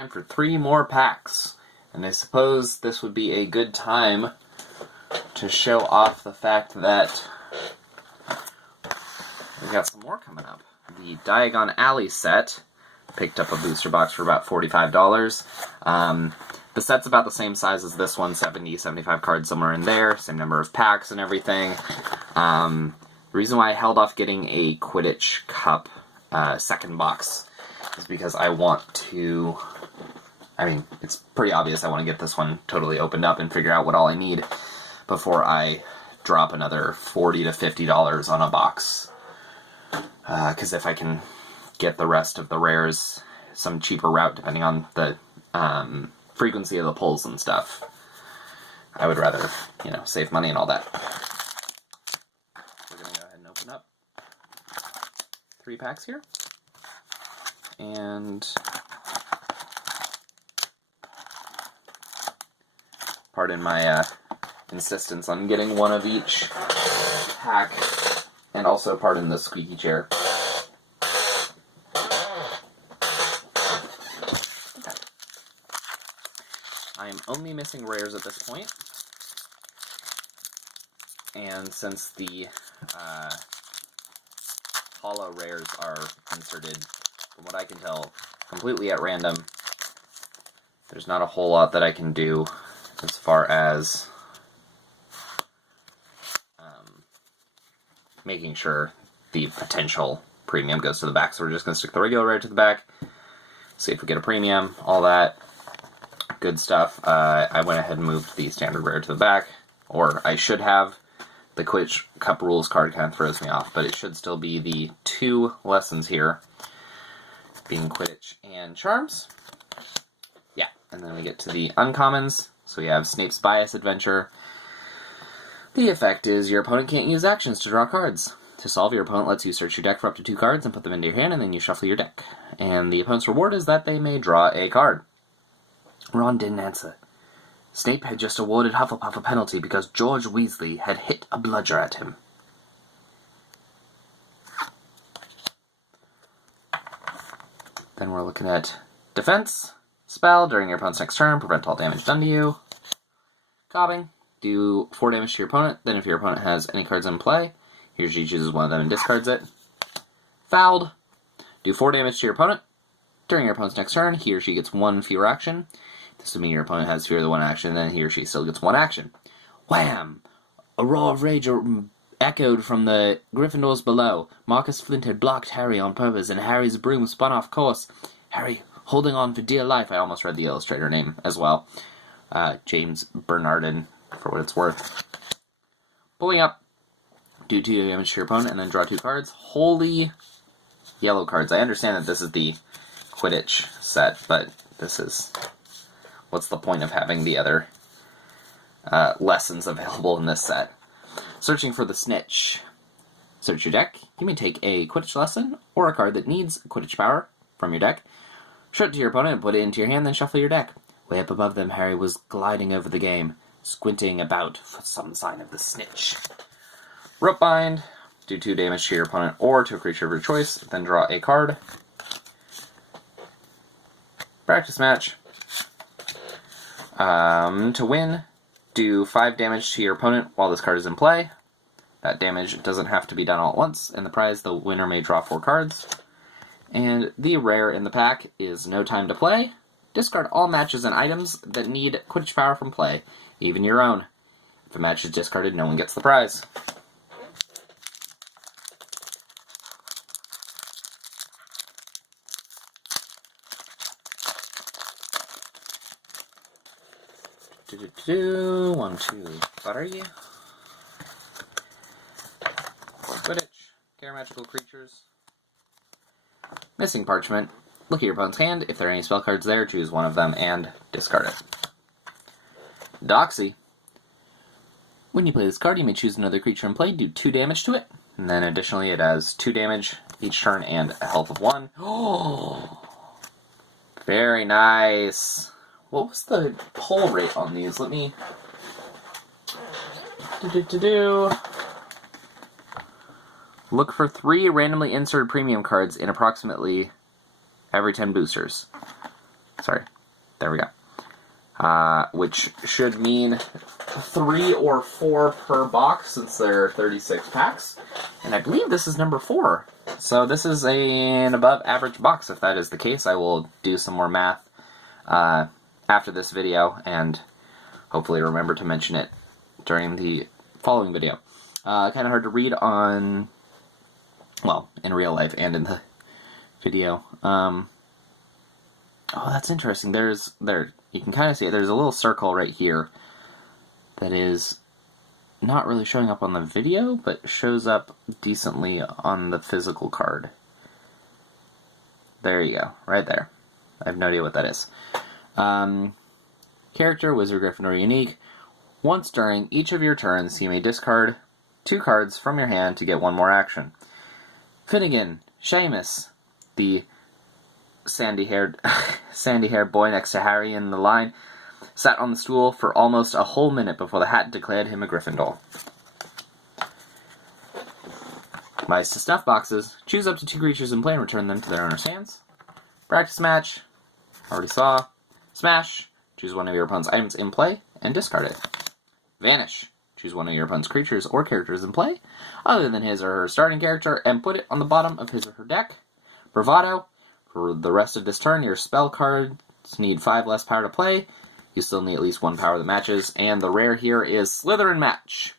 Time for 3 more packs, and I suppose this would be a good time to show off the fact that we got some more coming up. The Diagon Alley set, picked up a booster box for about $45. The set's about the same size as this one, 70, 75 cards, somewhere in there, same number of packs and everything. The reason why I held off getting a Quidditch Cup second box is because I want to... I mean, it's pretty obvious I want to get this one totally opened up and figure out what all I need before I drop another $40 to $50 on a box. Because if I can get the rest of the rares some cheaper route, depending on the frequency of the pulls and stuff, I would rather, save money and all that. We're going to go ahead and open up 3 packs here. And... pardon my insistence on getting one of each pack, and also pardon the squeaky chair. Okay. I am only missing rares at this point, and since the holo rares are inserted, from what I can tell, completely at random, there's not a whole lot that I can do as far as making sure the potential premium goes to the back. So we're just going to stick the regular rare to the back, see if we get a premium, all that good stuff. I went ahead and moved the standard rare to the back, or I should have. The Quidditch Cup Rules card kind of throws me off, but it should still be the 2 lessons here, being Quidditch and Charms. Yeah, and then we get to the uncommons. So we have Snape's Bias Adventure. The effect is your opponent can't use actions to draw cards. To solve, your opponent lets you search your deck for up to 2 cards and put them into your hand, and then you shuffle your deck. And the opponent's reward is that they may draw a card. Ron didn't answer. Snape had just awarded Hufflepuff a penalty because George Weasley had hit a bludger at him. Then we're looking at Defense. Spell, during your opponent's next turn, prevent all damage done to you. Cobbing, do 4 damage to your opponent, then if your opponent has any cards in play, he or she chooses one of them and discards it. Fouled, do 4 damage to your opponent. During your opponent's next turn, he or she gets 1 fewer action. This would mean your opponent has fewer than 1 action, then he or she still gets 1 action. Wham! A roar of rage echoed from the Gryffindors below. Marcus Flint had blocked Harry on purpose, and Harry's broom spun off course. Harry, holding on for dear life. I almost read the illustrator name as well. James Bernardin, for what it's worth. Pulling up. Do 2 damage to your opponent and then draw 2 cards. Holy yellow cards. I understand that this is the Quidditch set, but this is... what's the point of having the other lessons available in this set? Searching for the snitch. Search your deck. You may take a Quidditch lesson or a card that needs Quidditch power from your deck. Show it to your opponent and put it into your hand, then shuffle your deck. Way up above them, Harry was gliding over the game, squinting about for some sign of the snitch. Rope Bind. Do 2 damage to your opponent or to a creature of your choice, then draw a card. Practice Match. To win, do 5 damage to your opponent while this card is in play. That damage doesn't have to be done all at once. In the prize, the winner may draw 4 cards. And the rare in the pack is No Time to Play. Discard all matches and items that need Quidditch power from play, even your own. If a match is discarded, no one gets the prize. One, 2, 3. Quidditch. Care Magical Creatures. Missing Parchment. Look at your opponent's hand. If there are any spell cards there, choose one of them and discard it. Doxy. When you play this card, you may choose another creature in play, do 2 damage to it, and then additionally it has 2 damage each turn and a health of 1. Oh, very nice. What was the pull rate on these? Let me... Look for 3 randomly inserted premium cards in approximately every 10 boosters. Sorry. There we go. Which should mean 3 or 4 per box, since there are 36 packs. And I believe this is number 4. So this is an above average box. If that is the case, I will do some more math after this video, and hopefully remember to mention it during the following video. Kind of hard to read on, well, in real life and in the video. Oh, that's interesting. You can kind of see it. There's a little circle right here that is not really showing up on the video, but shows up decently on the physical card. There you go, right there. I have no idea what that is. Character, Wizard, Gryffindor, unique. Once during each of your turns, you may discard 2 cards from your hand to get 1 more action. Finnegan, Seamus, the sandy-haired boy next to Harry in the line, sat on the stool for almost a whole minute before the hat declared him a Gryffindor. Mice to stuff boxes. Choose up to 2 creatures in play and return them to their owner's hands. Practice match. Already saw. Smash. Choose one of your opponent's items in play and discard it. Vanish. Choose one of your opponent's creatures or characters in play, other than his or her starting character, and put it on the bottom of his or her deck. Bravado. For the rest of this turn, your spell cards need 5 less power to play. You still need at least 1 power that matches, and the rare here is Slytherin Match.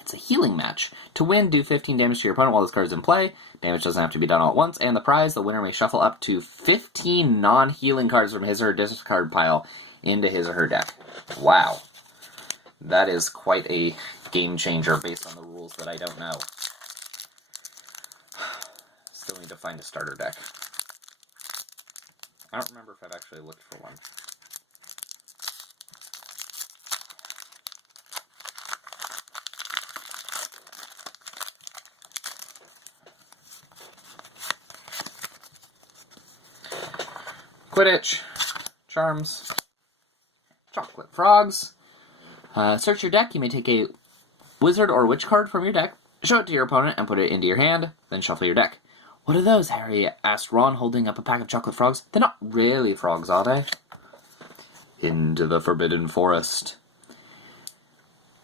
It's a healing match. To win, do 15 damage to your opponent while this card is in play. Damage doesn't have to be done all at once, and the prize, the winner may shuffle up to 15 non-healing cards from his or her discard pile into his or her deck. Wow. That is quite a game changer based on the rules that I don't know. Still need to find a starter deck. I don't remember if I've actually looked for one. Quidditch, Charms, Chocolate Frogs. Search your deck. You may take a Wizard or Witch card from your deck, show it to your opponent, and put it into your hand, then shuffle your deck. What are those, Harry? Asked Ron, holding up a pack of chocolate frogs. They're not really frogs, are they? Into the Forbidden Forest.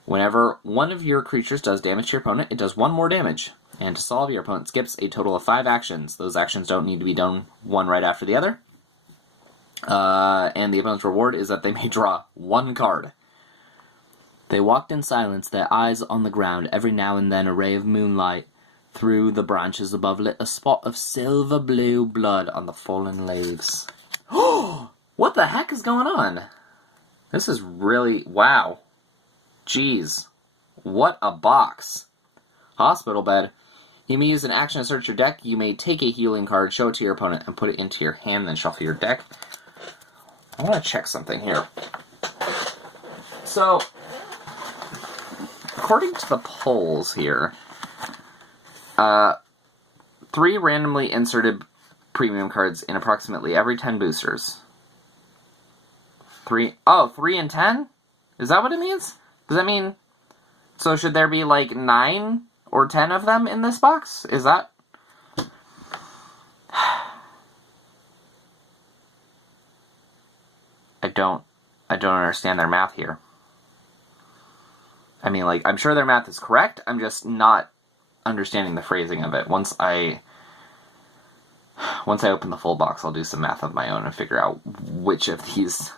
Whenever one of your creatures does damage to your opponent, it does 1 more damage. And to solve, your opponent skips a total of 5 actions. Those actions don't need to be done one right after the other. And the opponent's reward is that they may draw 1 card. They walked in silence, their eyes on the ground. Every now and then a ray of moonlight through the branches above lit a spot of silver-blue blood on the fallen leaves. Oh! What the heck is going on? This is really... wow. Jeez. What a box. Hospital bed. You may use an action to search your deck. You may take a healing card, show it to your opponent, and put it into your hand, then shuffle your deck. I want to check something here. So, according to the polls here, 3 randomly inserted premium cards in approximately every 10 boosters. 3 in 10? Is that what it means? Does that mean... so should there be like 9 or 10 of them in this box? Is that... I don't understand their math here. I mean, like, I'm sure their math is correct, I'm just not understanding the phrasing of it. Once I open the full box, I'll do some math of my own and figure out which of these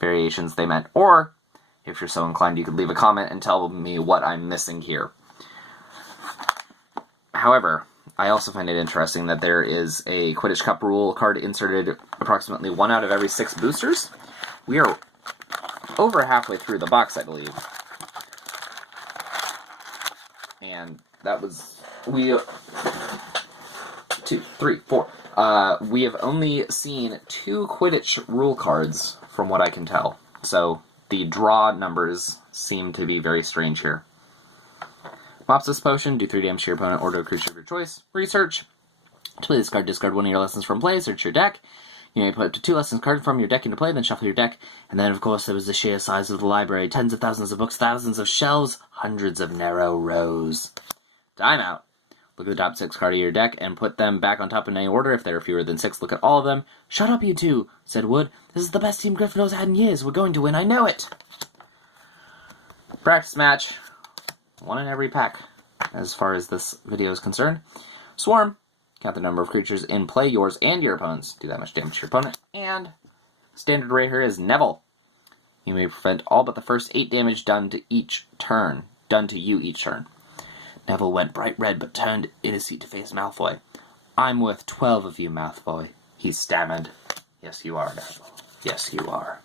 variations they meant. Or, if you're so inclined, you could leave a comment and tell me what I'm missing here. However, I also find it interesting that there is a Quidditch Cup rule card inserted approximately 1 out of every 6 boosters. We are over halfway through the box, I believe. And that was... we... 2, 3, 4. We have only seen 2 Quidditch rule cards, from what I can tell. So, the draw numbers seem to be very strange here. Mopsus Potion, do 3 damage to your opponent or to a creature of your choice. Research. To play this card, discard 1 of your lessons from play, search your deck. You may put up to 2 lessons cards from your deck into play, then shuffle your deck. And then, of course, there was the sheer size of the library. Tens of thousands of books, thousands of shelves, hundreds of narrow rows. Timeout. Look at the top 6 card of your deck and put them back on top in any order. If there are fewer than 6, look at all of them. Shut up, you two, said Wood. This is the best team Gryffindor's had in years. We're going to win, I know it. Practice match. 1 in every pack, as far as this video is concerned. Swarm. Count the number of creatures in play, yours and your opponent's. Do that much damage to your opponent. And standard rare here is Neville. You may prevent all but the first 8 damage done to you each turn. Neville went bright red, but turned in his seat to face Malfoy. I'm worth 12 of you, Malfoy, he stammered. Yes, you are, Neville. Yes, you are.